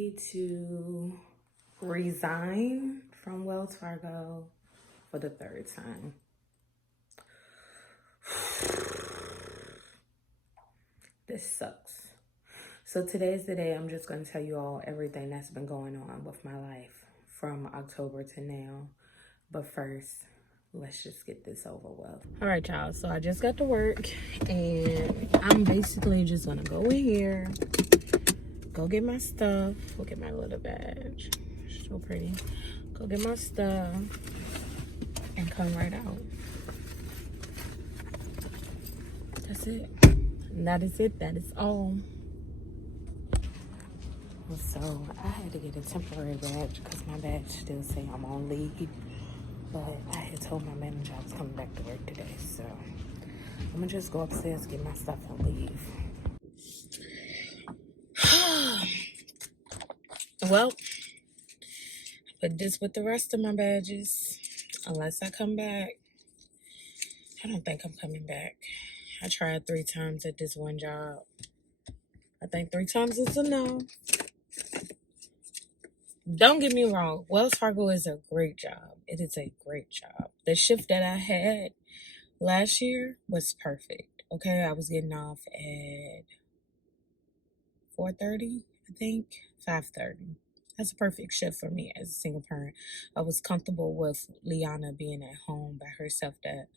ready to resign from Wells Fargo for the third time. This sucks. So today's the day I'm just going to tell you all everything that's been going on with my life from October to now. But first, let's just get this over with. All right, y'all. So I just got to work and I'm basically just going to go in here, go get my stuff. Look at my little badge. So pretty. Go get my stuff and come right out. That's it. And that is it. That is all. So I had to get a temporary badge because my badge still say I'm on leave. But I had told my manager I was coming back to work today. So I'm going to just go upstairs, get my stuff, and leave. Well, but this with the rest of my badges. Unless I come back. I don't think I'm coming back. I tried 3 times at this one job. I think 3 times is enough. Don't get me wrong. Wells Fargo is a great job. It is a great job. The shift that I had last year was perfect. Okay, I was getting off at 4:30, I think, 5:30. That's a perfect shift for me as a single parent. I was comfortable with Liana being at home by herself that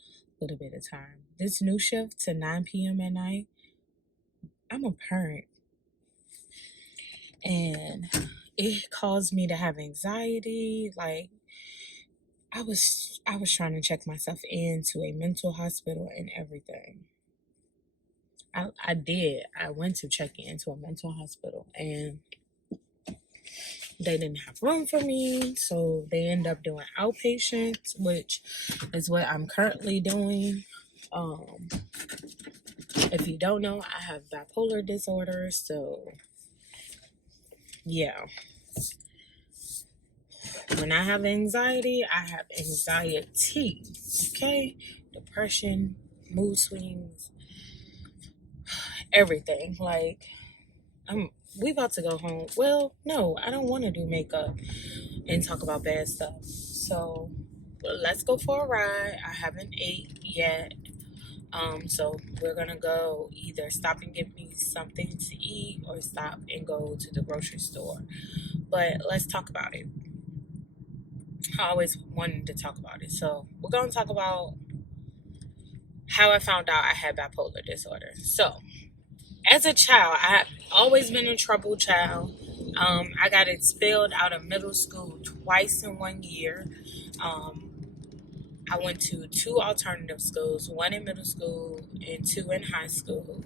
little bit of time. This new shift to 9 p.m. at night, I'm a parent. And it caused me to have anxiety. Like, I was trying to check myself into a mental hospital and everything. I did. I went to check into a mental hospital and they didn't have room for me. So they end up doing outpatient, which is what I'm currently doing. If you don't know, I have bipolar disorder. So yeah. When I have anxiety, I have anxiety, okay? Depression, mood swings, everything. Like, we about to go home. Well, no, I don't want to do makeup and talk about bad stuff. So, let's go for a ride. I haven't ate yet. So we're going to go either stop and get me something to eat or stop and go to the grocery store. But let's talk about it. I always wanted to talk about it. So we're going to talk about how I found out I had bipolar disorder. So as a child, I've always been a troubled child. I got expelled out of middle school twice in 1 year. I went to 2 alternative schools, 1 in middle school and 2 in high school.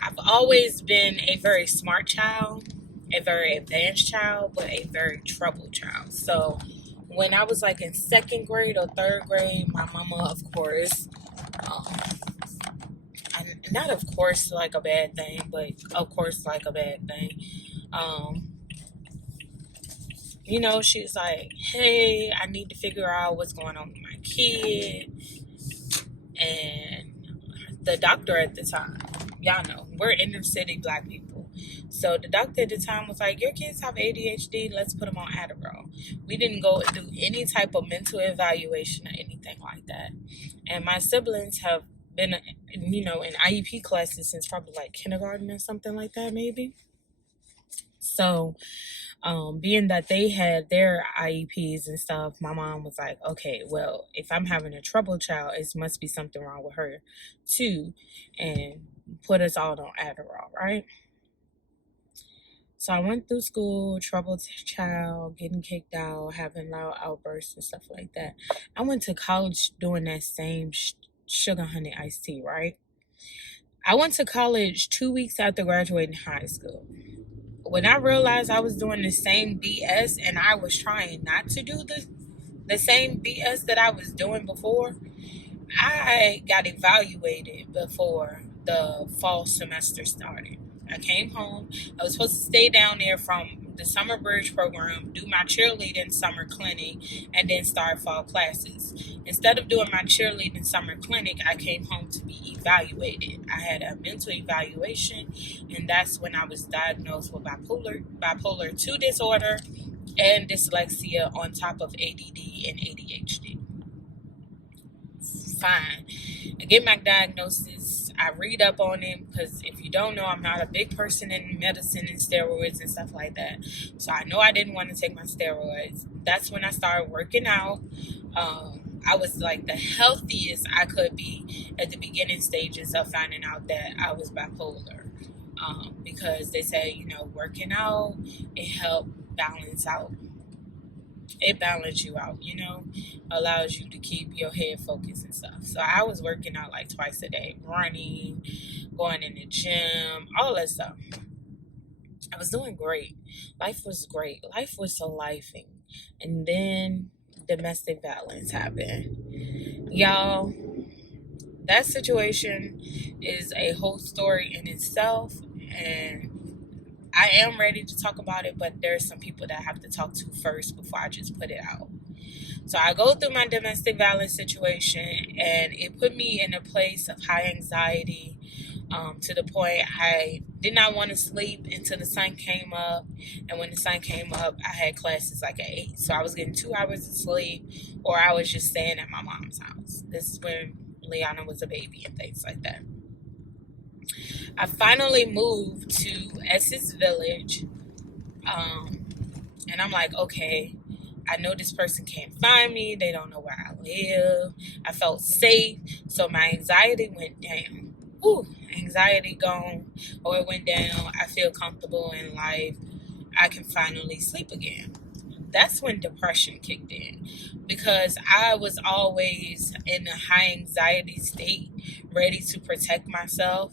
I've always been a very smart child, a very advanced child, but a very troubled child. So when I was like in 2nd grade or 3rd grade, my mama, of course, not of course like a bad thing, but of course like a bad thing. She's like, hey, I need to figure out what's going on with my kid. And the doctor at the time, y'all know, we're inner city black people. So the doctor at the time was like, your kids have ADHD, let's put them on Adderall. We didn't go do any type of mental evaluation or anything like that. And my siblings have been, in IEP classes since probably like kindergarten or something like that, maybe. So, being that they had their IEPs and stuff, my mom was like, okay, well, if I'm having a troubled child, it must be something wrong with her too, and put us all on Adderall, right? So I went through school, troubled child, getting kicked out, having loud outbursts and stuff like that. I went to college doing that same sugar honey iced tea, right? I went to college 2 weeks after graduating high school. When I realized I was doing the same BS and I was trying not to do the same BS that I was doing before, I got evaluated before the fall semester started. I came home. I was supposed to stay down there from the summer bridge program, do my cheerleading summer clinic, and then start fall classes. Instead of doing my cheerleading summer clinic, I came home to be evaluated. I had a mental evaluation, and that's when I was diagnosed with bipolar 2 disorder and dyslexia on top of ADD and ADHD. Fine. I get my diagnosis. I read up on it because if you don't know, I'm not a big person in medicine and steroids and stuff like that. So I know I didn't want to take my steroids. That's when I started working out. I was like the healthiest I could be at the beginning stages of finding out that I was bipolar. Because they say, working out, it helped balance out. It balances you out, allows you to keep your head focused and stuff. So I was working out like twice a day, running, going in the gym, all that stuff. I was doing great. Life was great. Life was so lifing. And then domestic violence happened. Y'all, that situation is a whole story in itself. And I am ready to talk about it, but there's some people that I have to talk to first before I just put it out. So I go through my domestic violence situation, and it put me in a place of high anxiety, to the point I did not want to sleep until the sun came up. And when the sun came up, I had classes like at 8. So I was getting 2 hours of sleep, or I was just staying at my mom's house. This is when Liana was a baby and things like that. I finally moved to Essex Village, and I'm like, okay, I know this person can't find me. They don't know where I live. I felt safe, so my anxiety went down. Anxiety gone, or it went down. I feel comfortable in life. I can finally sleep again. That's when depression kicked in, because I was always in a high anxiety state, ready to protect myself.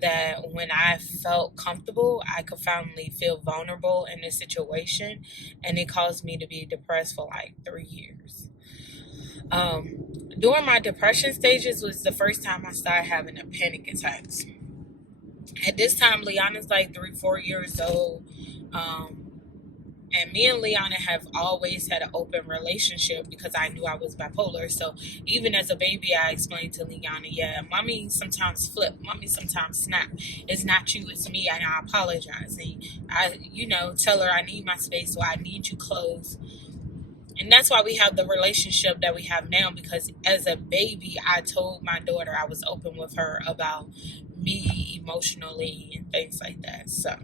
That when I felt comfortable, I could finally feel vulnerable in a situation, and it caused me to be depressed for like 3 years. During my depression stages was the first time I started having a panic attacks. At this time, Liana's like 3-4 years old. And me and Liana have always had an open relationship because I knew I was bipolar. So even as a baby, I explained to Liana, yeah, mommy sometimes flip, mommy sometimes snap. It's not you, it's me, and I apologize. And I, tell her I need my space, or I need you close. And that's why we have the relationship that we have now, because as a baby, I told my daughter, I was open with her about me emotionally and things like that. So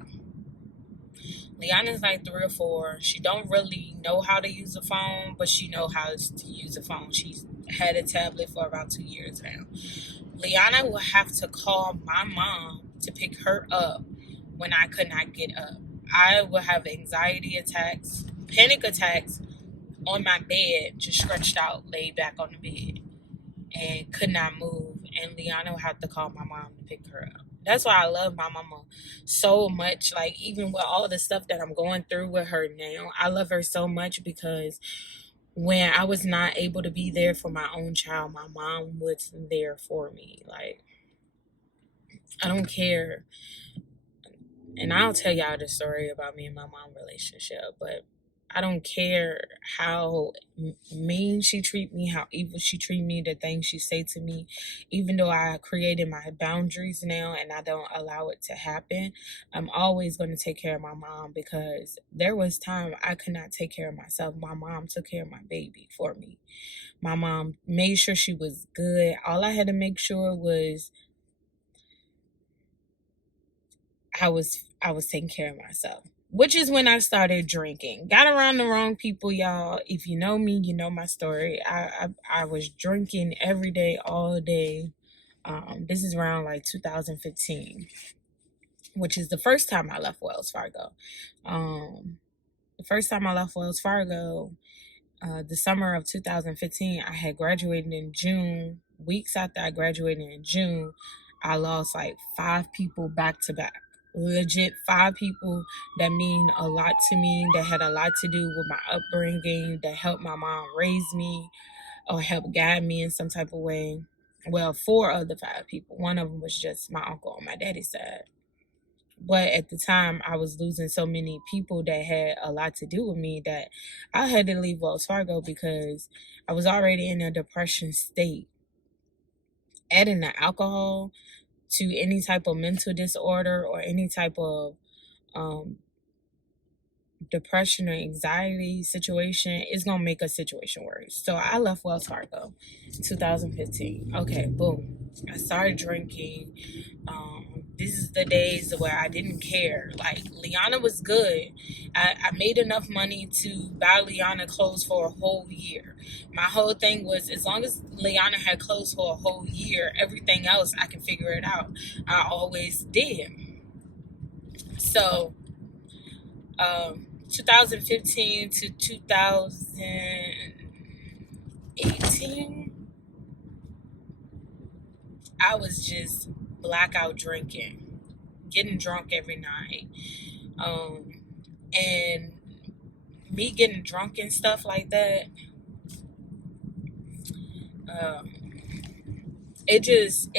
Liana's like 3 or 4. She don't really know how to use a phone, but she know how to use a phone. She's had a tablet for about 2 years now. Liana will have to call my mom to pick her up when I could not get up. I will have anxiety attacks, panic attacks on my bed, just stretched out, laid back on the bed, and could not move. And Liana would have to call my mom to pick her up. That's why I love my mama so much. Like, even with all the stuff that I'm going through with her now, I love her so much because when I was not able to be there for my own child, my mom was there for me. Like, I don't care. And I'll tell y'all the story about me and my mom relationship, but I don't care how mean she treat me, how evil she treat me, the things she say to me. Even though I created my boundaries now and I don't allow it to happen, I'm always going to take care of my mom, because there was time I could not take care of myself. My mom took care of my baby for me. My mom made sure she was good. All I had to make sure was I was taking care of myself. Which is when I started drinking. Got around the wrong people, y'all. If you know me, you know my story. I was drinking every day, all day. This is around like 2015, which is the first time I left Wells Fargo. The first time I left Wells Fargo, the summer of 2015, I had graduated in June. Weeks after I graduated in June, I lost like 5 people back to back. Legit 5 people that mean a lot to me, that had a lot to do with my upbringing, that helped my mom raise me or help guide me in some type of way. Well, 4 of the 5 people. One of them was just my uncle on my daddy's side. But at the time, I was losing so many people that had a lot to do with me that I had to leave Wells Fargo because I was already in a depression state. Adding the alcohol to any type of mental disorder or any type of um, depression or anxiety situation is gonna make a situation worse. So I left Wells Fargo in 2015. Okay, boom. I started drinking. This is the days where I didn't care. Like Liana was good. I made enough money to buy Liana clothes for a whole year. My whole thing was as long as Liana had clothes for a whole year, everything else I can figure it out. I always did. So 2015 to 2018, I was just blackout drinking, getting drunk every night. And me getting drunk and stuff like that, um, it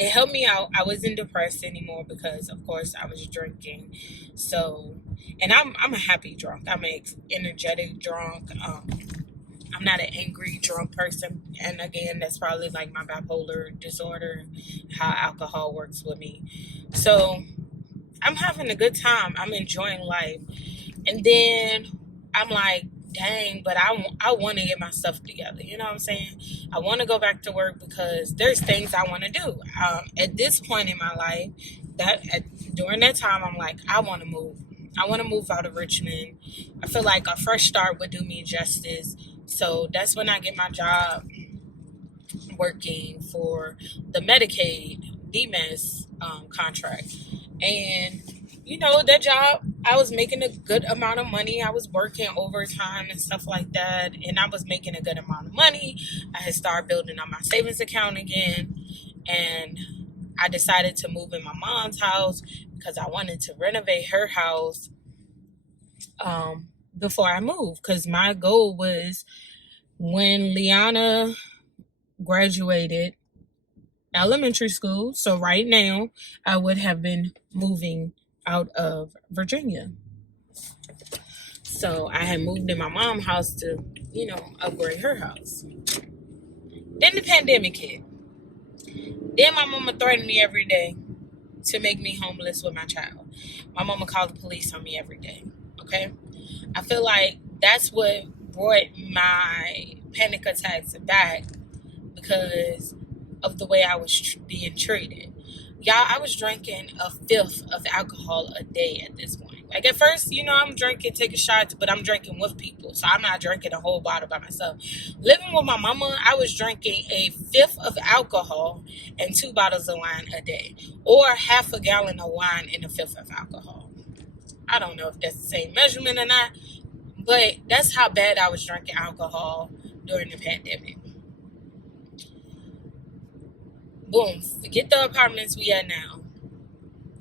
helped me out. I wasn't depressed anymore because of course I was drinking. So, and I'm a happy drunk. I'm an energetic drunk. I'm not an angry drunk person. And again, that's probably like my bipolar disorder, how alcohol works with me. So I'm having a good time. I'm enjoying life. And then I'm like, dang, but I want to get my stuff together. You know what I'm saying? I want to go back to work because there's things I want to do. At this point in my life, during that time, I'm like, I want to move. I want to move out of Richmond. I feel like a fresh start would do me justice. So that's when I get my job working for the Medicaid DMS contract. And, that job, I was making a good amount of money. I was working overtime and stuff like that. And I was making a good amount of money. I had started building on my savings account again. And I decided to move in my mom's house because I wanted to renovate her house before I moved. Because my goal was when Liana graduated elementary school, so right now I would have been moving out of Virginia. So I had moved in my mom's house to, upgrade her house. Then the pandemic hit. Then my mama threatened me every day to make me homeless with my child. My mama called the police on me every day. Okay? I feel like that's what brought my panic attacks back because of the way I was being treated. Y'all, I was drinking a fifth of alcohol a day at this point. Like at first, I'm drinking, taking shots, but I'm drinking with people. So I'm not drinking a whole bottle by myself. Living with my mama, I was drinking a fifth of alcohol and 2 bottles of wine a day. Or half a gallon of wine and a fifth of alcohol. I don't know if that's the same measurement or not, but that's how bad I was drinking alcohol during the pandemic. Boom, forget the apartments we at now.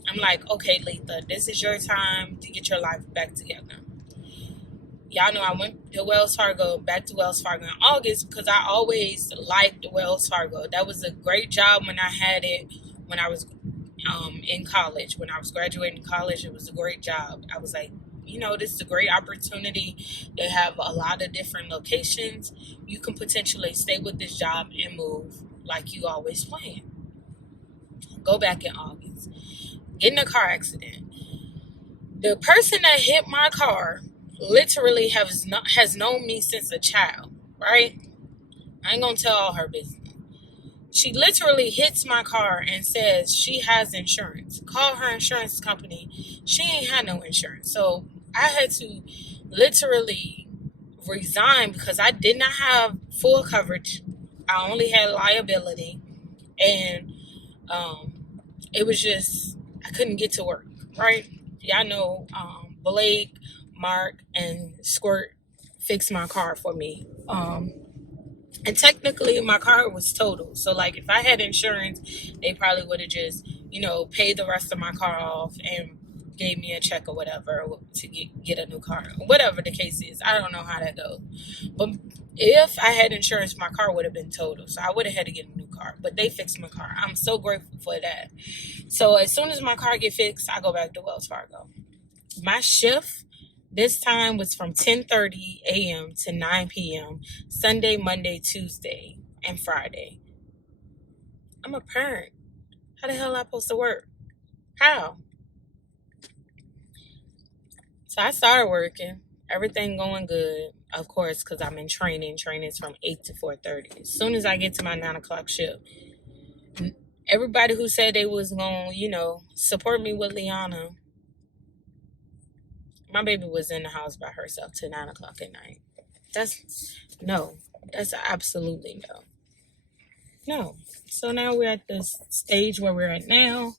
I'm like, okay, Letha, this is your time to get your life back together. Y'all know I went to back to Wells Fargo in August because I always liked Wells Fargo. That was a great job when I had it when I was in college. When I was graduating college, it was a great job. I was like, this is a great opportunity. They have a lot of different locations. You can potentially stay with this job and move like you always planned. Go back in August. Get in a car accident. The person that hit my car literally has known me since a child, right? I ain't gonna tell all her business. She literally hits my car and says she has insurance. Call her insurance company. She ain't had no insurance. So I had to literally resign because I did not have full coverage. I only had liability. And it was just, I couldn't get to work, right? Y'all know Blake, Mark, and Squirt fixed my car for me. And technically, my car was totaled. So, like, if I had insurance, they probably would have just, paid the rest of my car off and gave me a check or whatever to get a new car. Whatever the case is. I don't know how that goes. But if I had insurance, my car would have been totaled. So, I would have had to get a new car. car, but they fixed my car. I'm so grateful for that. So as soon as my car get fixed, I go back to Wells Fargo. My shift this time was from 10:30 a.m. to 9 p.m. Sunday, Monday, Tuesday, and Friday. I'm a parent. How the hell am I supposed to work? How? So I started working. Everything going good, of course, because I'm in training. Training is from 8 to 4:30. As soon as I get to my 9 o'clock shift, everybody who said they was going to, support me with Liana, my baby was in the house by herself till 9 o'clock at night. No. That's absolutely no. No. So now we're at this stage where we're at now,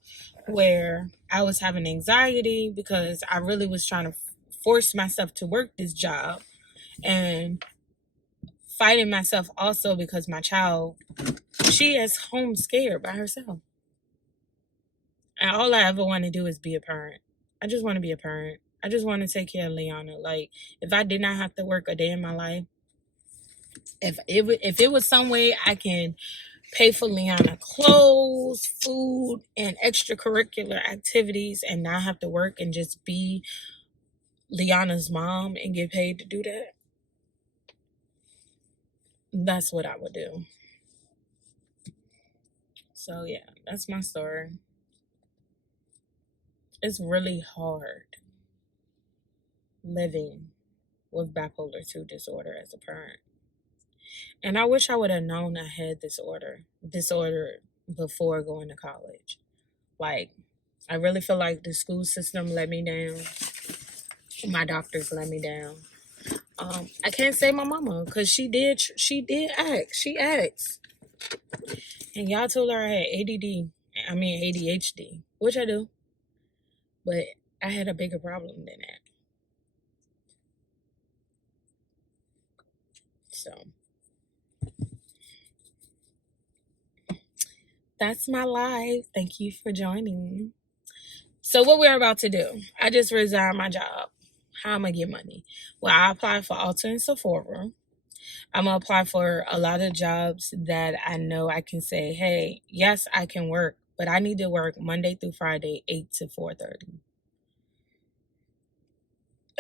where I was having anxiety because I really was trying to force myself to work this job, and fighting myself also because my child, she is home scared by herself. And all I ever want to do is be a parent. I just want to be a parent. I just want to take care of Liana. Like, if I did not have to work a day in my life, if it was some way I can pay for Liana clothes, food, and extracurricular activities and not have to work and just be Liana's mom and get paid to do that, that's what I would do. So yeah, that's my story. It's really hard living with bipolar 2 disorder as a parent. And I wish I would have known I had disorder before going to college. Like, I really feel like the school system let me down. My doctors let me down. I can't say my mama because she did ask. She asked. And y'all told her I had ADHD, which I do. But I had a bigger problem than that. So that's my life. Thank you for joining. So what we're about to do, I just resigned my job. How am I get money? Well, I applied for Ulta and Sephora. I'm going to apply for a lot of jobs that I know I can say, hey, yes, I can work, but I need to work Monday through Friday, 8 to 4:30.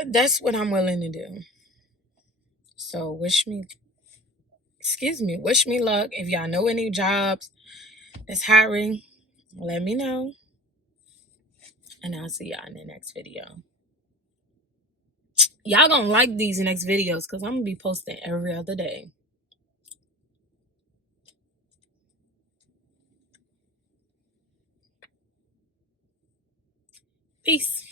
That's what I'm willing to do. So wish me luck. If y'all know any jobs that's hiring, let me know. And I'll see y'all in the next video. Y'all gonna like these next videos because I'm gonna be posting every other day. Peace.